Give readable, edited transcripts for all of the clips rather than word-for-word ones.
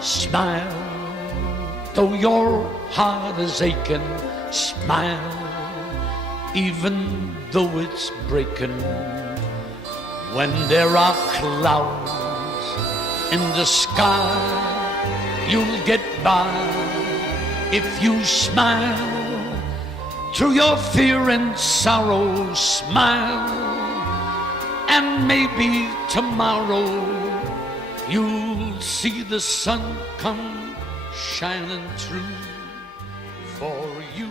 Smile, though your heart is aching. Smile, even though it's breaking. When there are clouds in the sky, you'll get by if you smile. Through your fear and sorrow, smile, and maybe tomorrow you'll see the sun come shining through for you.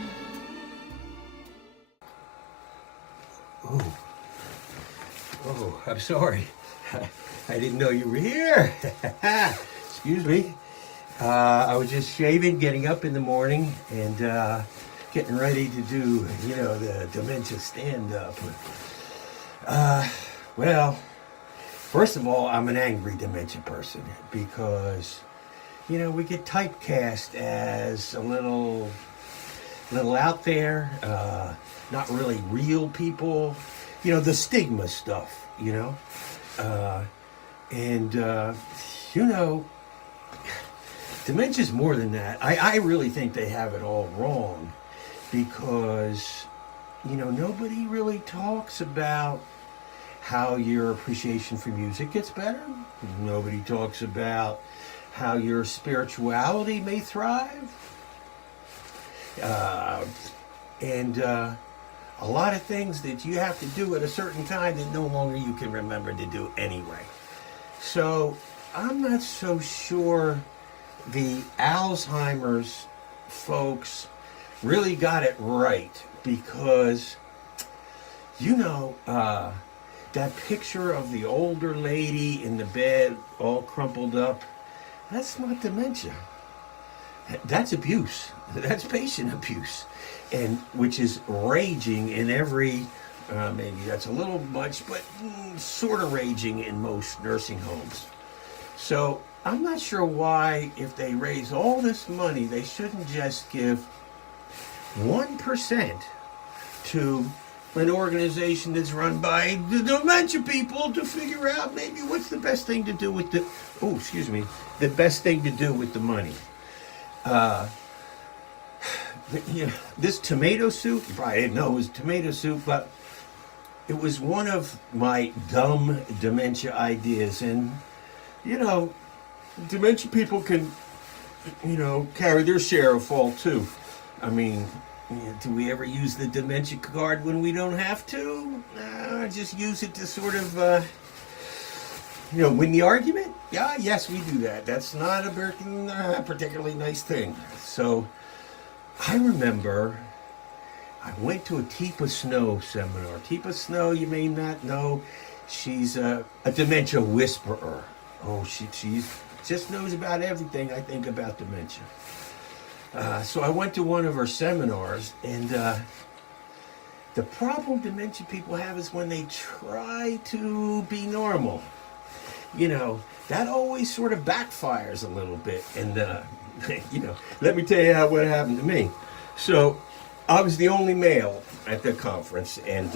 Oh, I'm sorry. I didn't know you were here. Excuse me. I was just shaving, getting up in the morning, and getting ready to do, the dementia stand-up. Well, first of all, I'm an angry dementia person because, we get typecast as a little out there, not really real people, the stigma stuff, dementia's more than that. I really think they have it all wrong because, nobody really talks about how your appreciation for music gets better. Nobody talks about how your spirituality may thrive. And a lot of things that you have to do at a certain time that no longer you can remember to do anyway. So I'm not so sure the Alzheimer's folks really got it right because, that picture of the older lady in the bed all crumpled up, that's not dementia. That's abuse. That's patient abuse, and which is raging in every, maybe that's a little much, but sort of raging in most nursing homes. So I'm not sure why, if they raise all this money, they shouldn't just give 1% to an organization that's run by the dementia people to figure out maybe what's the best thing to do with the best thing to do with the money. This tomato soup, you probably didn't know it was tomato soup, but it was one of my dumb dementia ideas. And, dementia people can, carry their share of fault too. I mean, do we ever use the dementia card when we don't have to? Just use it to sort of, win the argument? Yeah, yes, we do that. That's not a particularly nice thing. So I remember I went to a Teepa Snow seminar. Teepa Snow, you may not know, she's a dementia whisperer. Oh, she just knows about everything, I think, about dementia. So I went to one of her seminars, and the problem dementia people have is when they try to be normal. That always sort of backfires a little bit. And, let me tell you what happened to me. So I was the only male at the conference, and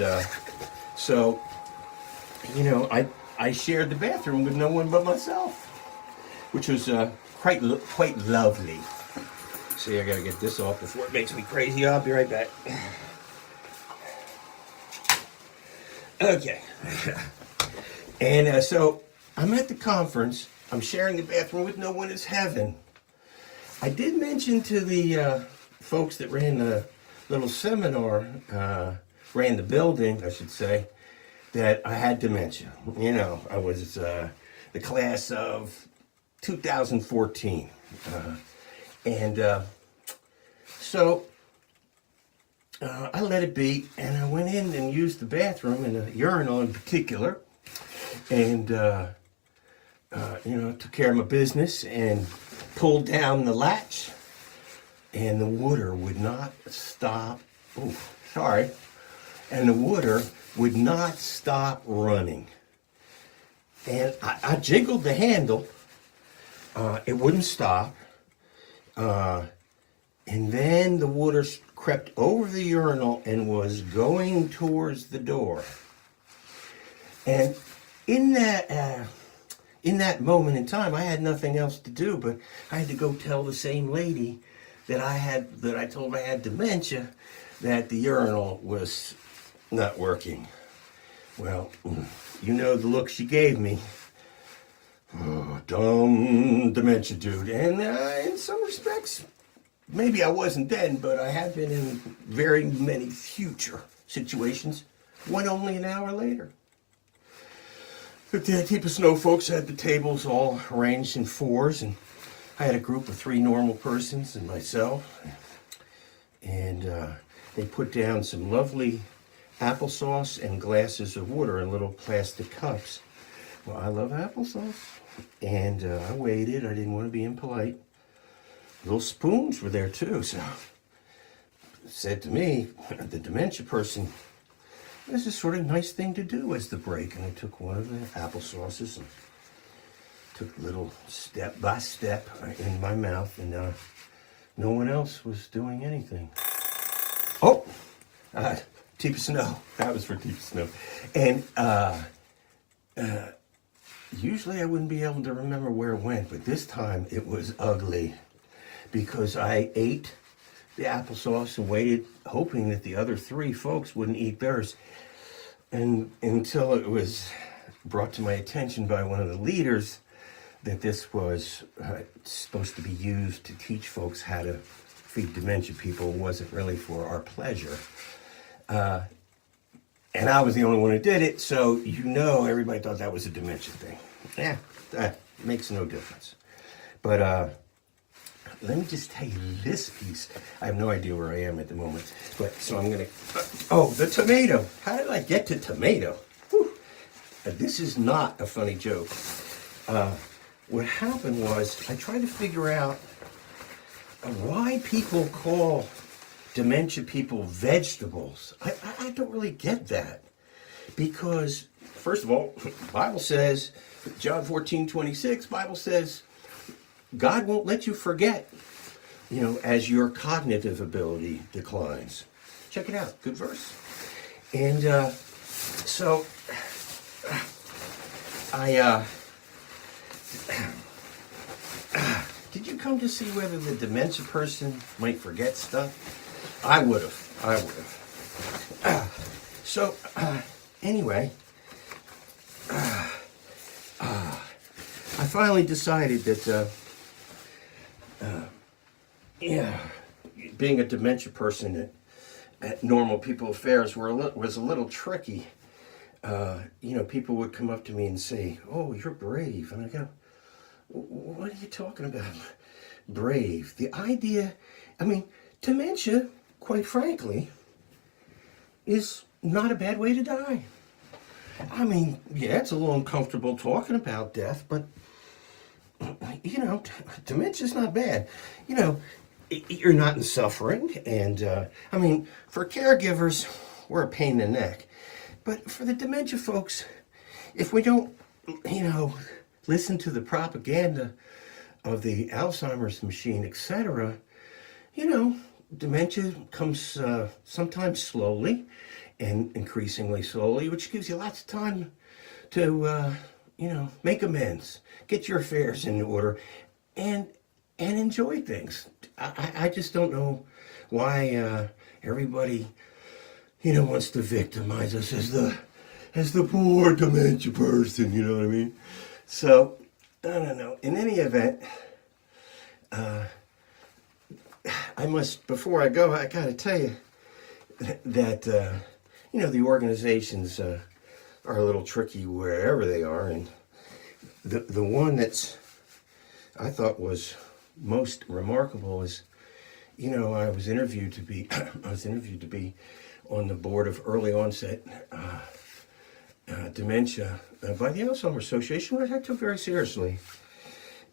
I shared the bathroom with no one but myself, which was quite lovely. See, I gotta get this off before it makes me crazy. I'll be right back. Okay. And so I'm at the conference. I'm sharing the bathroom with no one. It's heaven. I did mention to the folks that ran the little seminar, ran the building, I should say, that I had dementia. I was the class of 2014. So I let it be, and I went in and used the bathroom, and the urinal in particular, and took care of my business and pulled down the latch, and the water would not stop. And the water would not stop running. And I jiggled the handle. It wouldn't stop. And then the water crept over the urinal and was going towards the door. And in that in that moment in time, I had nothing else to do, but I had to go tell the same lady that I told I had dementia, that the urinal was not working. Well, you know the look she gave me. Oh, dumb dementia dude. And in some respects, maybe I wasn't then, but I have been in very many future situations, one only an hour later. The Keep of Snow folks had the tables all arranged in fours, and I had a group of 3 normal persons and myself. And they put down some lovely applesauce and glasses of water in little plastic cups. Well, I love applesauce. And I waited. I didn't want to be impolite. Little spoons were there too, so it said to me, the dementia person, this is sort of nice thing to do as the break. And I took one of the applesauces and took a little step by step in my mouth, and no one else was doing anything. Oh, Deep Snow. That was for Deep Snow. And usually I wouldn't be able to remember where it went, but this time it was ugly, because I ate the applesauce and waited, hoping that the other 3 folks wouldn't eat theirs, and until it was brought to my attention by one of the leaders that this was supposed to be used to teach folks how to feed dementia people. It wasn't really for our pleasure. And I was the only one who did it, so everybody thought that was a dementia thing. Yeah, that makes no difference. But let me just tell you this piece. I have no idea where I am at the moment, but so I'm gonna. Oh, the tomato. How did I get to tomato? Whew. This is not a funny joke. What happened was I tried to figure out why people call dementia people vegetables. I don't really get that, because first of all, the Bible says, John 14:26, Bible says, God won't let you forget, as your cognitive ability declines. Check it out, good verse. And so did you come to see whether the dementia person might forget stuff? I would have. So, anyway, I finally decided that, being a dementia person at Normal People Affairs was a little tricky. People would come up to me and say, "Oh, you're brave," and I go, "What are you talking about? Brave?" The idea, dementia, quite frankly, is not a bad way to die. It's a little uncomfortable talking about death, but, dementia's not bad. You're not in suffering, and, for caregivers, we're a pain in the neck. But for the dementia folks, if we don't, listen to the propaganda of the Alzheimer's machine, etc., dementia comes sometimes slowly and increasingly slowly, which gives you lots of time to, make amends, get your affairs in order, and enjoy things. I just don't know why everybody, wants to victimize us as the poor dementia person, you know what I mean? So, I don't know. In any event, before I go, I gotta tell you that, the organizations are a little tricky wherever they are, and the one that's I thought was most remarkable is, I was interviewed to be on the board of early onset dementia by the Alzheimer Association, which I took very seriously.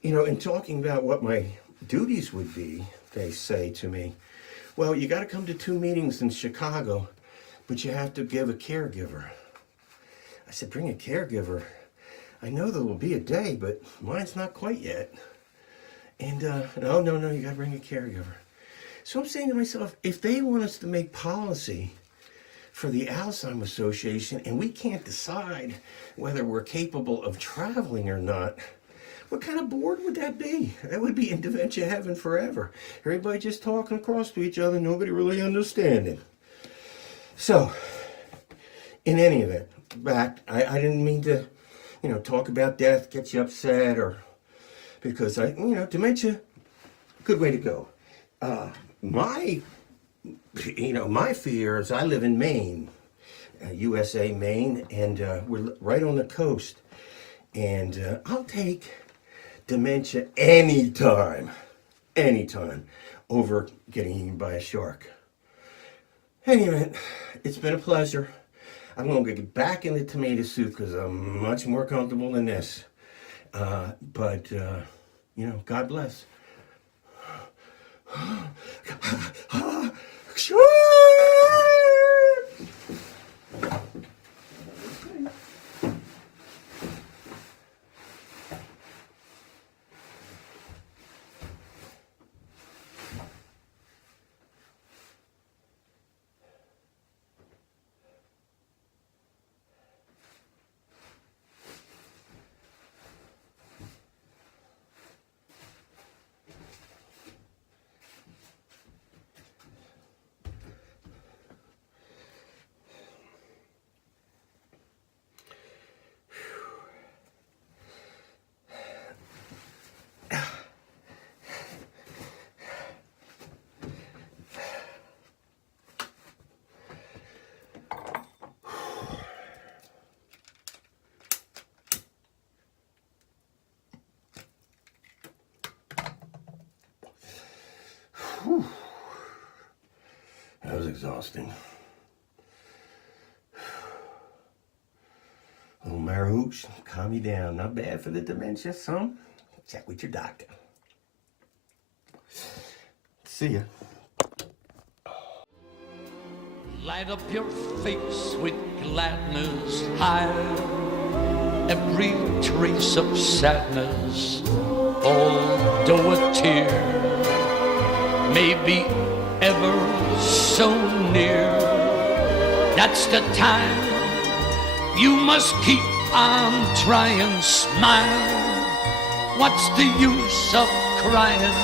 In talking about what my duties would be, they say to me, "Well, you got to come to 2 meetings in Chicago, but you have to give a caregiver." I said, "Bring a caregiver? I know there will be a day, but mine's not quite yet." And no, you got to bring a caregiver. So I'm saying to myself, if they want us to make policy for the Alzheimer Association and we can't decide whether we're capable of traveling or not, what kind of board would that be? That would be in dementia heaven forever. Everybody just talking across to each other, nobody really understanding. So, in any event, I didn't mean to, talk about death, get you upset, or because dementia, good way to go. My fear is I live in Maine, USA, Maine, and we're right on the coast. And I'll take dementia anytime, over getting eaten by a shark. Anyway, it's been a pleasure. I'm going to get back in the tomato soup because I'm much more comfortable than this. But God bless. Whew. That was exhausting. Little Marahooch, calm you down. Not bad for the dementia, son. Check with your doctor. See ya. Light up your face with gladness, hide every trace of sadness, although a tear may be ever so near. That's the time you must keep on trying, smile. What's the use of crying?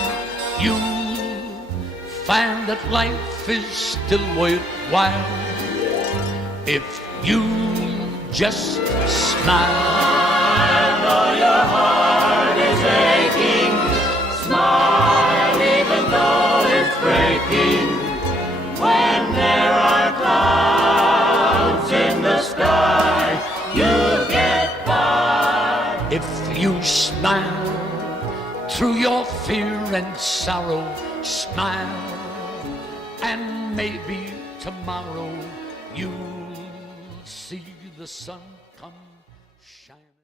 You find that life is still worthwhile if you just smile. Though your heart is aching, smile even though it's breaking. When there are clouds in the sky, you get by. If you smile through your fear and sorrow, smile, and maybe tomorrow you'll see the sun come shine.